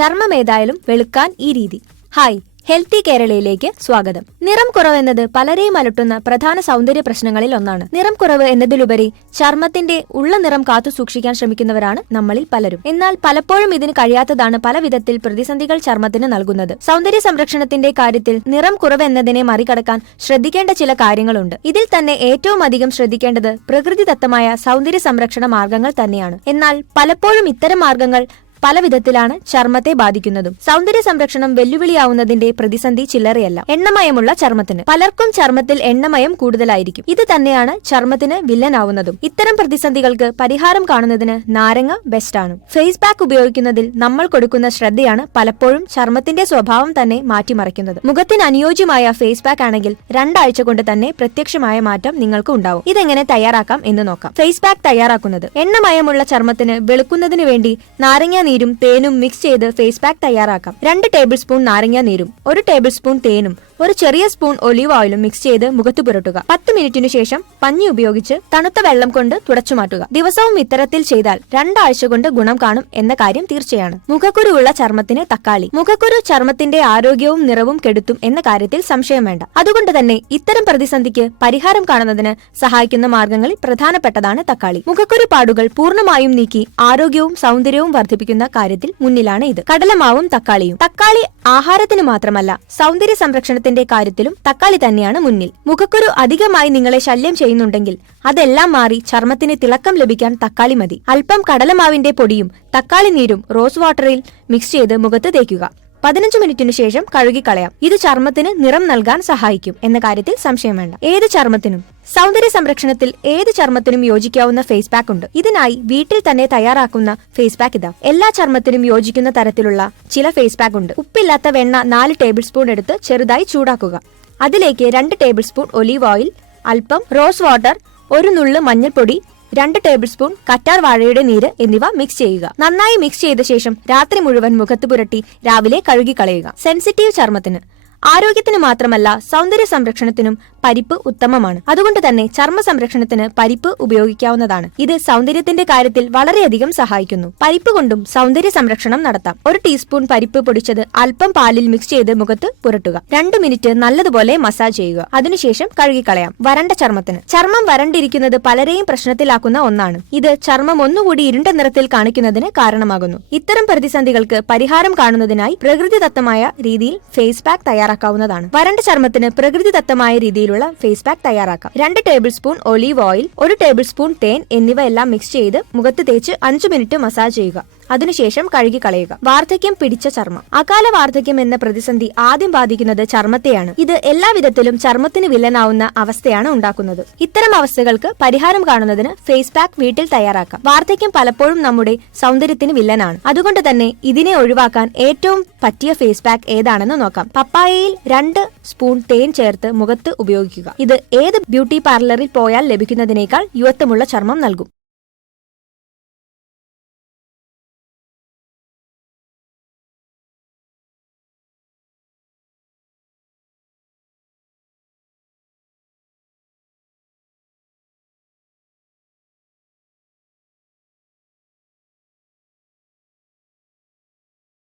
ചർമ്മം ഏതായാലും വെളുക്കാൻ ഈ രീതി. ഹായ്, ഹെൽത്തി കേരളയിലേക്ക് സ്വാഗതം. നിറം കുറവെന്നത് പലരെയും അലട്ടുന്ന പ്രധാന സൗന്ദര്യ പ്രശ്നങ്ങളിൽ ഒന്നാണ്. നിറം കുറവ് എന്നതിലുപരി ചർമ്മത്തിന്റെ ഉള്ള നിറം കാത്തു സൂക്ഷിക്കാൻ ശ്രമിക്കുന്നവരാണ് നമ്മളിൽ പലരും. എന്നാൽ പലപ്പോഴും ഇതിന് കഴിയാത്തതാണ് പല വിധത്തിൽ പ്രതിസന്ധികൾ ചർമ്മത്തിന് നൽകുന്നത്. സൗന്ദര്യ സംരക്ഷണത്തിന്റെ കാര്യത്തിൽ നിറം കുറവ് എന്നതിനെ മറികടക്കാൻ ശ്രദ്ധിക്കേണ്ട ചില കാര്യങ്ങളുണ്ട്. ഇതിൽ തന്നെ ഏറ്റവും അധികം ശ്രദ്ധിക്കേണ്ടത് പ്രകൃതിദത്തമായ സൗന്ദര്യ സംരക്ഷണ മാർഗങ്ങൾ തന്നെയാണ്. എന്നാൽ പലപ്പോഴും ഇത്തരം മാർഗങ്ങൾ പല വിധത്തിലാണ് ചർമ്മത്തെ ബാധിക്കുന്നതും. സൗന്ദര്യ സംരക്ഷണം വെല്ലുവിളിയാവുന്നതിന്റെ പ്രതിസന്ധി ചില്ലറയല്ല. എണ്ണമയമുള്ള ചർമ്മത്തിന് പലർക്കും ചർമ്മത്തിൽ എണ്ണമയം കൂടുതലായിരിക്കും. ഇത് തന്നെയാണ് ചർമ്മത്തിന് വില്ലനാവുന്നതും. ഇത്തരം പ്രതിസന്ധികൾക്ക് പരിഹാരം കാണുന്നതിന് നാരങ്ങ ബെസ്റ്റാണ്. ഫേസ് പാക്ക് ഉപയോഗിക്കുന്നതിൽ നമ്മൾ കൊടുക്കുന്ന ശ്രദ്ധയാണ് പലപ്പോഴും ചർമ്മത്തിന്റെ സ്വഭാവം തന്നെ മാറ്റിമറിക്കുന്നത്. മുഖത്തിന് അനുയോജ്യമായ ഫേസ് പാക്ക് ആണെങ്കിൽ 2 ആഴ്ച കൊണ്ട് തന്നെ പ്രത്യക്ഷമായ മാറ്റം നിങ്ങൾക്ക് ഉണ്ടാവും. ഇതെങ്ങനെ തയ്യാറാക്കാം എന്ന് നോക്കാം. ഫേസ് പാക്ക് തയ്യാറാക്കുന്നത്: എണ്ണമയമുള്ള ചർമ്മത്തിന് വെളുക്കുന്നതിന് വേണ്ടി നാരങ്ങ നീരും തേനും മിക്സ് ചെയ്ത് ഫേസ് പാക്ക് തയ്യാറാക്കാം. 2 ടേബിൾ സ്പൂൺ നാരങ്ങ നീരും 1 ടേബിൾ സ്പൂൺ തേനും 1 ചെറിയ സ്പൂൺ ഒലീവ് ഓയിലും മിക്സ് ചെയ്ത് മുഖത്ത് പുരട്ടുക. 10 മിനിറ്റിനു ശേഷം പഞ്ഞി ഉപയോഗിച്ച് തണുത്ത വെള്ളം കൊണ്ട് തുടച്ചു മാറ്റുക. ദിവസവും ഇത്തരത്തിൽ ചെയ്താൽ 2 ആഴ്ച കൊണ്ട് ഗുണം കാണും എന്ന കാര്യം തീർച്ചയാണ്. മുഖക്കുരു ഉള്ള ചർമ്മത്തിന് തക്കാളി. മുഖക്കുരു ചർമ്മത്തിന്റെ ആരോഗ്യവും നിറവും കെടുത്തും എന്ന കാര്യത്തിൽ സംശയം വേണ്ട. അതുകൊണ്ട് തന്നെ ഇത്തരം പ്രതിസന്ധിക്ക് പരിഹാരം കാണുന്നതിന് സഹായിക്കുന്ന മാർഗങ്ങളിൽ പ്രധാനപ്പെട്ടതാണ് തക്കാളി. മുഖക്കുരു പാടുകൾ പൂർണ്ണമായും നീക്കി ആരോഗ്യവും സൗന്ദര്യവും വർദ്ധിപ്പിക്കുന്ന കാര്യത്തിൽ മുന്നിലാണ് ഇത്. കടലമാവും തക്കാളിയും. തക്കാളി ആഹാരത്തിന് മാത്രമല്ല സൗന്ദര്യ സംരക്ഷണത്തിന്റെ കാര്യത്തിലും തക്കാളി തന്നെയാണ് മുന്നിൽ. മുഖക്കുരു അധികമായി നിങ്ങളെ ശല്യം ചെയ്യുന്നുണ്ടെങ്കിൽ അതെല്ലാം മാറി ചർമ്മത്തിന് തിളക്കം ലഭിക്കാൻ തക്കാളി മതി. അല്പം കടലമാവിന്റെ പൊടിയും തക്കാളി നീരും റോസ് വാട്ടറിൽ മിക്സ് ചെയ്ത് മുഖത്ത് തേക്കുക. 15 മിനിറ്റിനു ശേഷം കഴുകിക്കളയാം. ഇത് ചർമ്മത്തിന് നിറം നൽകാൻ സഹായിക്കും എന്ന കാര്യത്തിൽ സംശയം വേണ്ട. ഏത് ചർമ്മത്തിനും സൗന്ദര്യ സംരക്ഷണത്തിൽ ഏത് ചർമ്മത്തിനും യോജിക്കാവുന്ന ഫേസ് പാക്ക് ഉണ്ട്. ഇതിനായി വീട്ടിൽ തന്നെ തയ്യാറാക്കുന്ന ഫേസ് പാക്ക് ഇതാ. എല്ലാ ചർമ്മത്തിനും യോജിക്കുന്ന തരത്തിലുള്ള ചില ഫേസ് പാക്ക് ഉണ്ട്. ഉപ്പില്ലാത്ത വെണ്ണ 4 ടേബിൾ സ്പൂൺ എടുത്ത് ചെറുതായി ചൂടാക്കുക. അതിലേക്ക് 2 ടേബിൾ സ്പൂൺ ഒലീവ് ഓയിൽ, അല്പം റോസ് വാട്ടർ, 1 നുള്ള് മഞ്ഞൾപ്പൊടി, 2 ടേബിൾ സ്പൂൺ കറ്റാർ വാഴയുടെ നീര് എന്നിവ മിക്സ് ചെയ്യുക. നന്നായി മിക്സ് ചെയ്ത ശേഷം രാത്രി മുഴുവൻ മുഖത്ത് പുരട്ടി രാവിലെ കഴുകിക്കളയുക. സെൻസിറ്റീവ് ചർമ്മത്തിന് ആരോഗ്യത്തിന് മാത്രമല്ല സൗന്ദര്യ സംരക്ഷണത്തിനും പരിപ്പ് ഉത്തമമാണ്. അതുകൊണ്ട് തന്നെ ചർമ്മ സംരക്ഷണത്തിന് പരിപ്പ് ഉപയോഗിക്കാവുന്നതാണ്. ഇത് സൗന്ദര്യത്തിന്റെ കാര്യത്തിൽ വളരെയധികം സഹായിക്കുന്നു. പരിപ്പ് കൊണ്ടും സൗന്ദര്യ സംരക്ഷണം നടത്താം. 1 ടീസ്പൂൺ പരിപ്പ് പൊടിച്ചത് അല്പം പാലിൽ മിക്സ് ചെയ്ത് മുഖത്ത് പുരട്ടുക. 2 മിനിറ്റ് നല്ലതുപോലെ മസാജ് ചെയ്യുക. അതിനുശേഷം കഴുകിക്കളയാം. വരണ്ട ചർമ്മത്തിന് ചർമ്മം വരണ്ടിരിക്കുന്നത് പലരെയും പ്രശ്നത്തിലാക്കുന്ന ഒന്നാണ്. ഇത് ചർമ്മം ഒന്നുകൂടി ഇരുണ്ട നിറത്തിൽ കാണിക്കുന്നതിന് കാരണമാകുന്നു. ഇത്തരം പ്രതിസന്ധികൾക്ക് പരിഹാരം കാണുന്നതിനായി പ്രകൃതിദത്തമായ രീതിയിൽ ഫേസ് പാക്ക് തയ്യാറാക്കാവുന്നതാണ്. വരണ്ട ചർമ്മത്തിന് പ്രകൃതിദത്തമായ രീതിയിലുള്ള ഫേസ് പാക്ക് തയ്യാറാക്കാം. 2 table spoon olive oil, 1 table spoon തേൻ എന്നിവയെല്ലാം മിക്സ് ചെയ്ത് മുഖത്ത് തേച്ച് 5 മിനിറ്റ് മസാജ് ചെയ്യുക. അതിനുശേഷം കഴുകിക്കളയുക. വാർദ്ധക്യം പിടിച്ച ചർമ്മം. അകാല വാർദ്ധക്യം എന്ന പ്രതിസന്ധി ആദ്യം ബാധിക്കുന്നത് ചർമ്മത്തെയാണ്. ഇത് എല്ലാവിധത്തിലും ചർമ്മത്തിന് വില്ലനാവുന്ന അവസ്ഥയാണ് ഉണ്ടാക്കുന്നത്. ഇത്തരം അവസ്ഥകൾക്ക് പരിഹാരം കാണുന്നതിന് ഫേസ് പാക്ക് വീട്ടിൽ തയ്യാറാക്കാം. വാർദ്ധക്യം പലപ്പോഴും നമ്മുടെ സൗന്ദര്യത്തിന് വില്ലനാണ്. അതുകൊണ്ട് തന്നെ ഇതിനെ ഒഴിവാക്കാൻ ഏറ്റവും പറ്റിയ ഫേസ് പാക്ക് ഏതാണെന്ന് നോക്കാം. പപ്പായയിൽ 2 സ്പൂൺ തേൻ ചേർത്ത് മുഖത്ത് ഉപയോഗിക്കുക. ഇത് ഏത് ബ്യൂട്ടി പാർലറിൽ പോയാൽ ലഭിക്കുന്നതിനേക്കാൾ യുവത്വമുള്ള ചർമ്മം നൽകും.